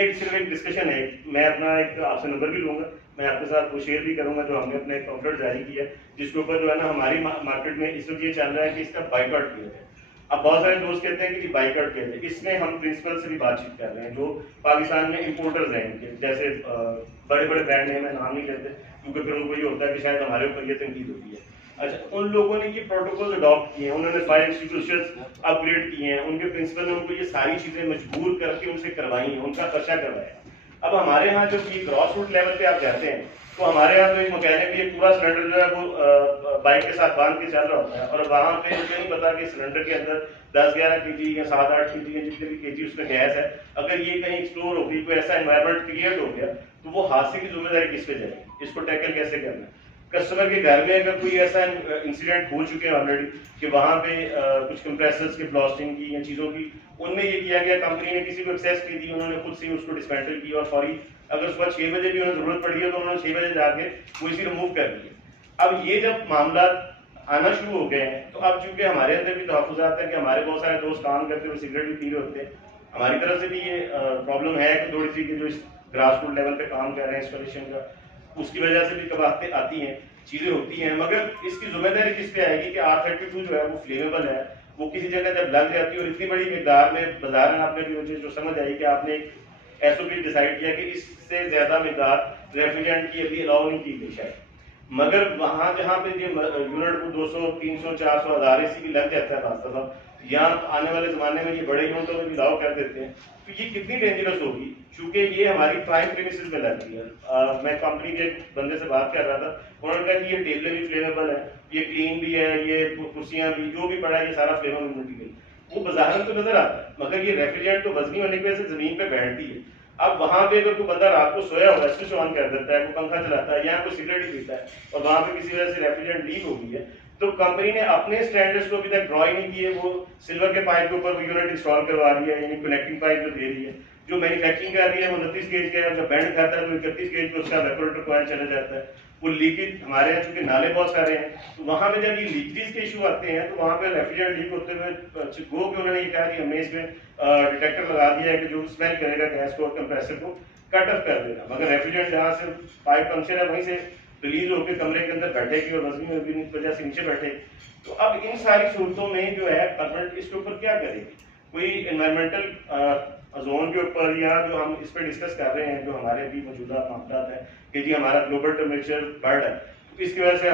सिर्फ एक डिस्कशन है। मैं अपना एक आपसे नंबर भी लूंगा, मैं आपके साथ वो शेयर भी करूंगा जो हमने अपने काउंटर जारी किया है, जिसके ऊपर जो है ना हमारी मार्केट में इस वक्त ये चल रहा है कि इसका बाइकआउट किया जाए। अब बहुत सारे दोस्त कहते हैं कि जी बाइकआउट किया जाए, इसमें हम प्रिंसिपल से भी बातचीत कर रहे हैं जो पाकिस्तान में इंपोर्टर्स हैं इनके, जैसे बड़े बड़े ब्रांड हैं, मैं नाम नहीं लेते क्योंकि फिर उनको ये होता है कि शायद हमारे ऊपर ये तनकीद होती है। अच्छा, उन लोगों ने ये प्रोटोकॉल अडॉप्ट किए हैं, उन्होंने फायर इंस्टीट्यूशन अपग्रेड किए हैं, उनके प्रिंसिपल ने उनको ये सारी चीजें मजबूर करके उनसे करवाई हैं, उनका खर्चा करवाया। अब हमारे यहाँ जब ये ग्रॉस रूट लेवल पे आप जाते हैं तो हमारे यहाँ तो एक मैकेनिक ये पूरा सिलेंडर जो है वो बाइक के साथ बांध के चल रहा होता है, और वहां पे उसे नहीं पता कि सिलेंडर के अंदर 10-11 केजी या 7-8 केजी या जितने भी केजी उसमें गैस है, अगर ये कहीं एक्सप्लोर हो गई, कोई ऐसा एनवायरमेंट क्रिएट हो गया तो वो हादसे की जिम्मेदारी किस पे जाएगी, इसको टैकल कैसे करना है। कस्टमर के घर में अगर कोई ऐसा इंसिडेंट हो चुके हैं ऑलरेडी कि वहां पे कुछ कंप्रेसर्स के ब्लास्टिंग की या चीजों की, उनमें ये किया गया, कंपनी ने किसी को एक्सेस की दी, उन्होंने खुद से उसको डिसमेंटल किया और फौरी अगर सुबह 6 बजे भी उन्हें जरूरत पड़ी है तो उन्होंने 6 बजे जाके वो इसी रिमूव कर दिए। अब ये जब मामला आना शुरू हो गए हैं तो अब चूंकि हमारे अंदर भी तहफुजात है कि हमारे बहुत सारे दोस्त काम करते हुए सिगरेट भी पी रहे होते हैं, हमारी तरफ से भी ये प्रॉब्लम है कि थोड़ी सी जो इस ग्रास रूट लेवल पे काम कर रहे हैं इंस्टॉलेशन का, उसकी वजह से भी कबाहतें आती हैं, चीजें होती हैं, मगर इसकी जिम्मेदारी किस पे आएगी कि R32 जो है वो फ्लेमेबल है, वो किसी जगह जब लग जाती है और इतनी बड़ी मिकदार में बाजार में आपने भी जो समझ आई कि आपने एक SOP डिसाइड किया कि इससे ज्यादा मिकदार रेफ्रिजरेंट की अभी अलाउ नहीं की गई शायद, मगर वहां जहां पे ये यूनिट को 200 300 400 1000 इसी भी लग जाता है रास्ता साहब, या आने वाले जमाने में ये बड़े यूनिटों में भी अलाउ कर देते हैं, तो ये कितनी डेंजरस होगी, क्योंकि ये हमारी प्राइम प्रीमिसेस में लगती है। मैं कंपनी के बंदे से बात कर रहा था, उन्होंने कहा कि ये टेबलें भी फ्लेमेबल है, ये क्लीन भी है, ये कुर्सियां भी, जो भी पड़ा है ये सारा फ्लेमेबल मटेरियल, वो बाजार तो नजर आता है, मगर ये रेफ्रिजरेंट तो वजनी होने की वजह से जमीन पे बैठती है। अब वहां पे अगर कोई बंदा रात को सोया हुआ है, स्विच ऑन कर देता है, कोई पंखा चलाता है या कोई सिगरेट ही पीता है और वहां पे किसी वजह से रेफ्रिजरेंट लीक हो गई है, तो कंपनी ने अपने स्टैंडर्ड्स को अभी तक ड्रॉ ही नहीं किए, वो सिल्वर के पाइप के ऊपर वो यूनिट इंस्टॉल करवा रही है, यानी कनेक्टिंग पाइप जो दे रही है, जो मैन्युफैक्चरिंग कर रही है वो 29 गेज का है, जब बैंड खाता है तो 31 गेज पे उसका वेपोरेटर कॉइल चला जाता है। वो लीकेज हमारे यहाँ चूंकि नाले बहुत सारे हैं तो वहां पे जब ये लीकेज के इशू आते हैं तो वहां पे रेफ्रिजरेंट लीक होते हुए गो के उन्होंने ये कहा कि हमने इसमें डिटेक्टर लगा दिया है कि जो स्मेल करेगा गैस को और कंप्रेसर को कट ऑफ कर देगा, मगर रेफ्रिजरेंट जहाँ से पाइप पंक्चर है वहीं से रिलीज होकर कमरे के अंदर बैठेगी और वजनी वजह से नीचे बैठेगी। तो अब इन सारी सूरतों में जो है गवर्नमेंट इसके ऊपर क्या करेगी, कोई एनवायरमेंटल जोन के ऊपर, या जो हम इस पर डिस्कस कर रहे हैं जो हमारे भी मौजूदा मामला है कि जी हमारा ग्लोबल टेम्परेचर बढ़ रहा है, तो इसकी वजह से